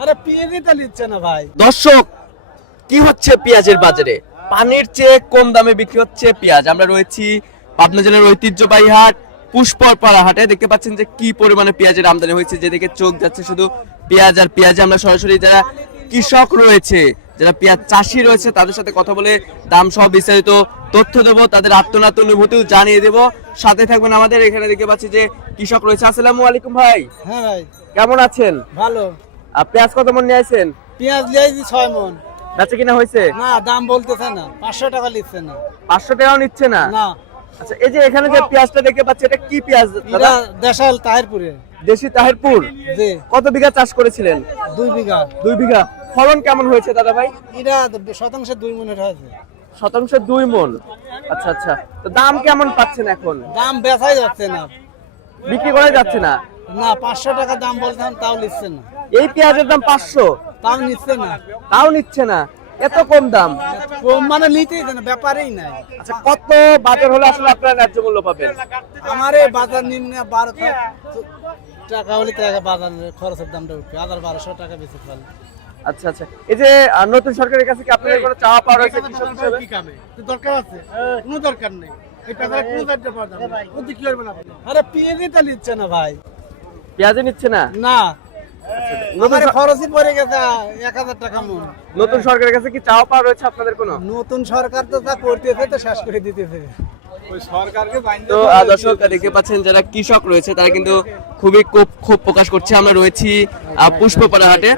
আরে পেঁয়াজই তো নিচ্ছে না ভাই। দর্শক, কি হচ্ছে পেঁয়াজের বাজারে? পানির চেয়ে কম দামে বিক্রি হচ্ছে পেঁয়াজ। আমরা রয়েছি পাবনা জেলার ঐতিহ্যবাহী হাট পুষ্পরপাড়া হাটে। দেখতে পাচ্ছেন যে কি পরিমাণে পেঁয়াজের আমদানি হয়েছে, যেদিকে চোখ যাচ্ছে শুধু পেঁয়াজ আর পেঁয়াজ। আমরা সরাসরি যারা কৃষক রয়েছে, যারা পেঁয়াজ চাষি রয়েছে, তাদের সাথে কথা বলে দাম সহ বিস্তারিত তথ্য দেবো, তাদের আত্মনাত অনুভূতিও জানিয়ে দেবো। সাথে থাকবেন আমাদের। এখানে দেখতে পাচ্ছি যে কৃষক রয়েছে। আসসালামু আলাইকুম ভাই, হ্যাঁ ভাই, কেমন আছেন? ভালো। পেঁয়াজ কত মন নিয়ে আসেন? পেঁয়াজ লিয়েছি 6 মন। বেচা কিনা হয়েছে? না, দাম বলতেছে না, 500 টাকা নিচ্ছে না। 500 টাকাও নিচ্ছে না? না। আচ্ছা, এই যে এখানে যে পেঁয়াজটা দেখতে পাচ্ছি, এটা কি পেঁয়াজ এটা দাদা? দেশাল তাহিরপুরে। দেশি তাহিরপুর। জি। কত বিঘা চাষ করেছিলেন? 2 বিঘা। 2 বিঘা। ফলন কেমন হয়েছে দাদা ভাই? এটা শতাংশে 2 মনের হয়েছে। শতাংশে 2 মন। আচ্ছা আচ্ছা, তো দাম কেমন পাচ্ছেন এখন? দাম বেচাই যাচ্ছে না, বিক্রি করা যাচ্ছে না? না, 500 টাকা দাম বলতাম, তাও নিচ্ছে না। এই পেঁয়াজের দাম 500, তাও নিচ্ছে না। তাও নিচ্ছে না? এত কম দাম? কম মানে নিতেই না, ব্যাপারেই নাই। আচ্ছা, কত বাজার হলে আসলে আপনারা ন্যায্য মূল্য পাবেন? আমার এই বাজার নিম্নে 12 টাকা হলে টাকা বাজারের খরচের দামটা উঠবে। 1200 টাকা বেশি ফেলে। আচ্ছা আচ্ছা, এই যে নতুন সরকারের কাছে কি আপনাদের কোনো চাওয়া পাওয়া রয়েছে কৃষক হিসেবে? দরকার আছে? কোনো দরকার নেই। এই টাকায় কোনো চারটা পাওয়া যাবে না। ওতে কি করবেন আপনি? আরে পেঁয়াজই তো নিচ্ছে না ভাই। পেঁয়াজে নিচ্ছে না? না, নতুন আমার খরচই পড়ে গেছে 1000 টাকা মন। নতুন সরকারের কাছে কি চাওয়া পাওয়া রয়েছে আপনাদের কোনো? নতুন সরকার তো যা করতেছে তো শেষ করে দিতেছে। ওই সরকারকে তো দর্শক দেখতে পাচ্ছেন যারা কৃষক রয়েছে তারা কিন্তু খুবই ক্ষোভ প্রকাশ করছে। আমরা রয়েছি পুষ্পপাড়া হাটে।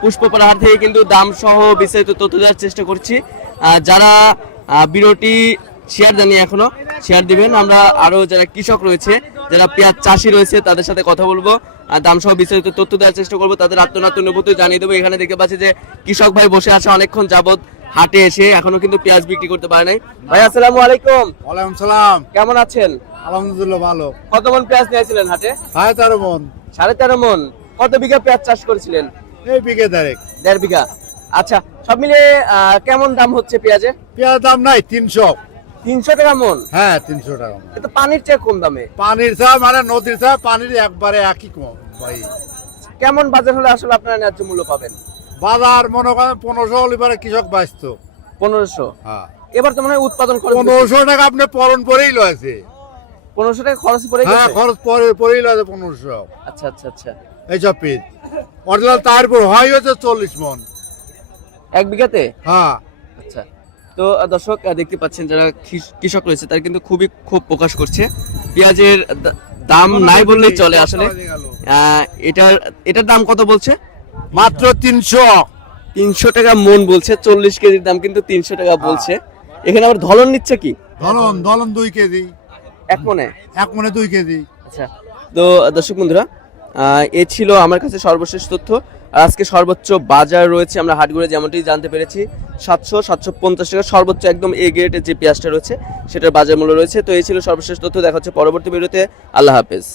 পুষ্পপাড়া হাট থেকে কিন্তু দাম সহ বিস্তারিত তথ্য দেওয়ার চেষ্টা করছি। যারা ভিডিওটি শেয়ার জানি এখনো শেয়ার দিবেন। আমরা আরো যারা কৃষক রয়েছে, যারা পেঁয়াজ চাষি রয়েছে, তাদের সাথে কথা বলবো, দাম সহ বিস্তারিত তথ্য দেওয়ার চেষ্টা করবো, তাদের আত্মনাত অনুভূতি জানিয়ে দেবো। এখানে দেখতে পাচ্ছি যে কৃষক ভাই বসে আছে অনেকক্ষণ যাবত হাটে এসে, এখনো কিন্তু পেঁয়াজ বিক্রি করতে পারে নাই। ভাই আসসালামু আলাইকুম। ওয়ালাইকুম সালাম। কেমন আছেন? আলহামদুলিল্লাহ ভালো। কত মন পেঁয়াজ নিয়েছিলেন হাটে? 13.5 মন। 13.5 মন। কত বিঘা পেঁয়াজ চাষ করেছিলেন? এই বিঘে দাঁড়েক। 1.5 বিঘা। আচ্ছা, সব মিলে কেমন দাম হচ্ছে পেঁয়াজে? পেঁয়াজ দাম নাই 300। 300 টাকা মন? হ্যাঁ, 300 টাকা। এটা পানির চেয়ে কম দামে। পানির চা মানে নদীর চা, পানির একবারে একই কম ভাই। কেমন বাজার হলে আসলে আপনারা ন্যায্য মূল্য পাবেন? বাজার মনে করেন 1500 হলে পরে কৃষক বাঁচত। 1500? হ্যাঁ। এবার তো মনে হয় উৎপাদন খরচ 1500 টাকা আপনি পরন পরেই লয়েছে। 1500 টাকা খরচ পড়ে হ্যাঁ, গেছে? খরচ পরেই লয়েছে 1500। আচ্ছা আচ্ছা আচ্ছা। এইসব পিস অরিজিনাল তারপর হয় হচ্ছে 40 মন 1 বিঘাতে? হ্যাঁ। আচ্ছা, তো দর্শক দেখতে পাচ্ছেন যারা কৃষক রয়েছে তারা কিন্তু খুবই ক্ষোভ প্রকাশ করছে। পেঁয়াজের দাম নাই বললেই চলে আসলে। এটার দাম কত বলছে? মাত্র 300। 300 টাকা মন বলছে। 40 কেজির দাম কিন্তু 300 টাকা বলছে। এখানে আবার ধলন নিচ্ছে কি? ধলন 2 কেজি। 1 মনে? 1 মনে 2 কেজি। আচ্ছা, তো দর্শক বন্ধুরা, এ ছিল আমার কাছে সর্বশেষ তথ্য। আর আজকে সর্বোচ্চ বাজার রয়েছে, আমরা হাট ঘুরে যেমনটি জানতে পেরেছি, 700-750 টাকা সর্বোচ্চ একদম এ গ্রেডের যে পেঁয়াজটা রয়েছে সেটার বাজার মূল্য রয়েছে। তো এই ছিল সর্বশেষ তথ্য। দেখা হচ্ছে পরবর্তী ভিডিওতে। আল্লাহ হাফেজ।